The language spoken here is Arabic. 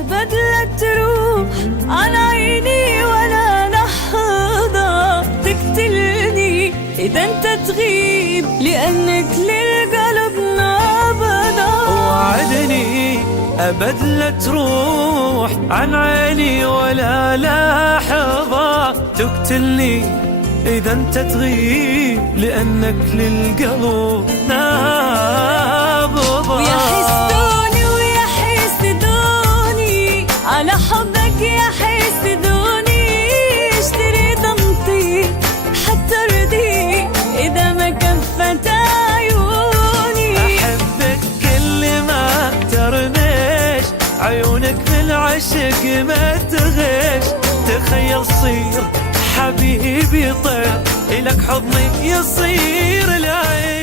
أبد لا تروح عن عيني ولا لحظة تقتلني إذا أنت تغيب، لأنك للقلب نابضة. وعدني أبد لا تروح عن عيني ولا لحظة تقتلني إذا أنت تغيب، لأنك للقلب نابضة. ويا حسدوني ويا حسدوني على حبك، يا حسدوني اشتري ضمطي حتى ارضي إذا ما كفت عيوني. أحبك كل ما ترمش عيونك بالعشق ما تغش، تخيل صير حبيبي طير إلك حضني يصير العين.